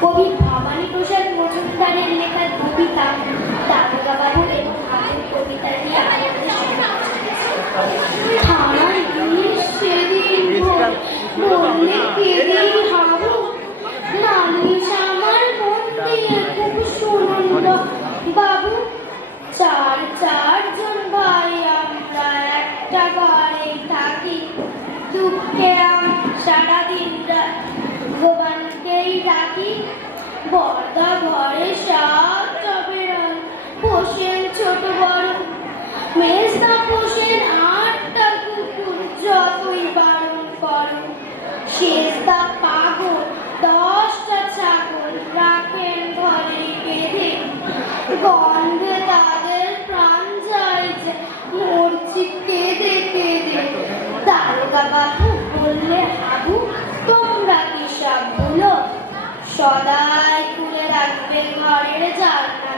কবি ভবানী প্রসাদ মজুমদারের লেখা কবিতা দারোগা বাবু এবং হাতের কবিতাটি আমাদের থানায় গিয়ে সেদিন বললে কেঁদেই হাবু নালিশ আমার মন দিয়ে খুব শুনুন বাবু চারজন ভাই আমরা একটা ঘরে থাকি দুঃখে সারাদিন ভগবানকেই ডাকি বর্দা ঘরে সাতটা বেড়াল পোষেন ছোট বড় মেজদা পোষেন 8টা কুকুর যতই বারণ করো শেষদা পাগল 10টা ছাগল রাখেন ঘরে বেঁধে গন্ধে তাদের প্রাণ যায় যে মরছি কেঁদে কেঁদে দারোগা বাবু বললে হাবু তোমরা কি সব ভুলো সদাই খুলে রাখবে ঘরের জানলা